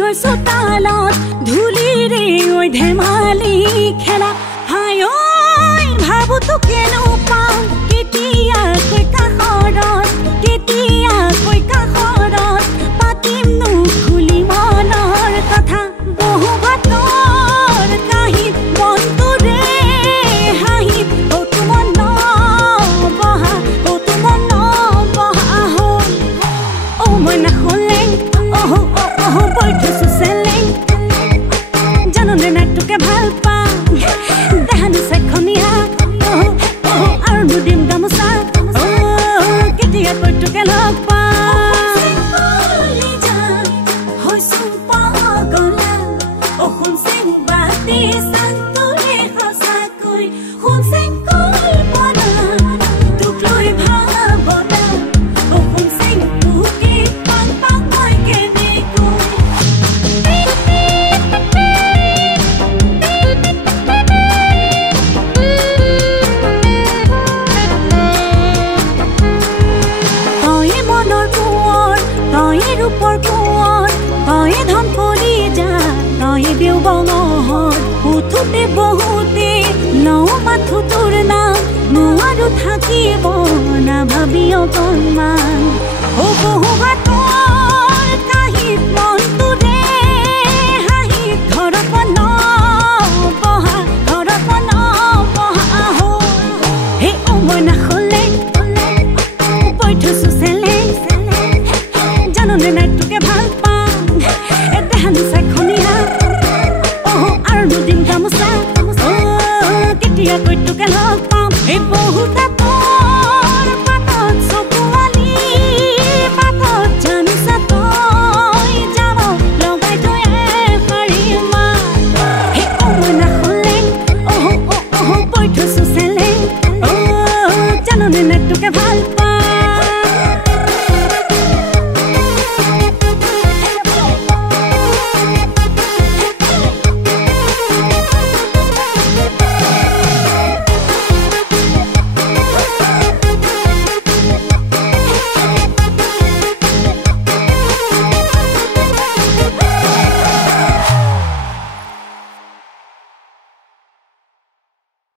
ঐ চোতালত ধূলিৰে ঐ ধেমালি খেলা হাই ঐ ভাবো তো কেনো পাওঁ কেতিয়াকৈ কাষৰত পাতিমনো খুলি মনৰ কথা বহু বাটৰ কাহিত মনটোৰে হাঁহিত কৌতো মন বহা হ'ল মই নাখলেং বৈ থৈছো চেলেং জাননে নাটুকে ভাল পাওঁ দেহানো চেখনীয়া আৰু নুদিম গামোচা কেতিয়া কৈটোকে লগ বহুতে লওঁ মাথো তোৰ নাম নোৱাৰো থাকিব না ভাবি অকণমান